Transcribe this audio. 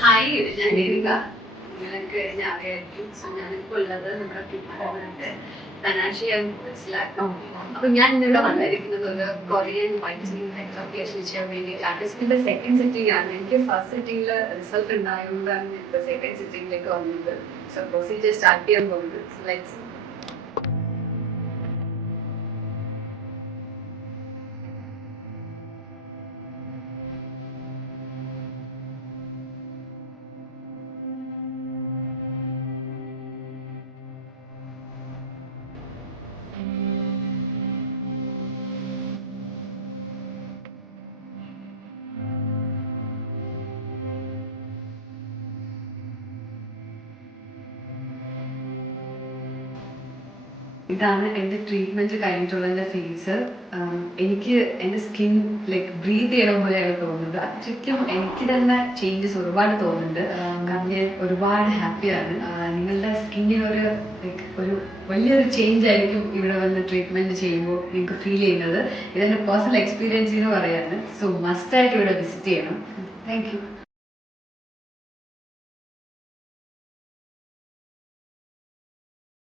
Hi, ഞാൻ ദേവിക. നിങ്ങൾക്ക് എന്നെ അറിയായിരിക്കും. സോ ഞാനിപ്പോൾ ഉള്ളത് നമ്മുടെ കുട്ടികളുടെ ധനാശയ മനസ്സിലാക്കാം. അപ്പം ഞാൻ ഇന്നിവിടെ വന്നിരിക്കുന്നത് ഒരു കൊറിയൻ വൈറ്റിംഗ് ലൊക്കേഷൻ ചെയ്യാൻ വേണ്ടിയിട്ടാണ്. ഇതിൻ്റെ സെക്കൻഡ് സിറ്റിംഗ് ആണ്. എനിക്ക് ഫസ്റ്റ് സിറ്റിംഗിൽ റിസൾട്ട് ഉണ്ടായതുകൊണ്ടാണ് ഇപ്പോൾ സെക്കൻഡ് സിറ്റിംഗിലേക്ക് വന്നത്. സോ പ്രൊസീജിയർ സ്റ്റാർട്ട് ചെയ്യാൻ പോകുന്നത്. സോ ലെറ്റ്സ് ഇതാണ് എൻ്റെ ട്രീറ്റ്മെൻറ്റ് കഴിഞ്ഞിട്ടുള്ളതിൻ്റെ ഫേസ്. എനിക്ക് എൻ്റെ സ്കിൻ ലൈക്ക് ബ്രീത്ത് ചെയ്യണ പോലെയാണ് തോന്നുന്നത്. ചുറ്റും എനിക്ക് തന്നെ ചേഞ്ചസ് ഒരുപാട് തോന്നുന്നുണ്ട്. കാരണം ഞാൻ ഒരുപാട് ഹാപ്പിയാണ്. നിങ്ങളുടെ സ്കിന്നിനൊരു ലൈക്ക് ഒരു വലിയൊരു ചേഞ്ച് ആയിരിക്കും ഇവിടെ വന്ന് ട്രീറ്റ്മെൻറ്റ് ചെയ്യുമ്പോൾ നിങ്ങൾക്ക് ഫീൽ ചെയ്യുന്നത്. ഇതെൻ്റെ പേഴ്സണൽ എക്സ്പീരിയൻസ് എന്ന് പറയാണ്. സോ മസ്റ്റായിട്ട് ഇവിടെ വിസിറ്റ് ചെയ്യണം. Thank you.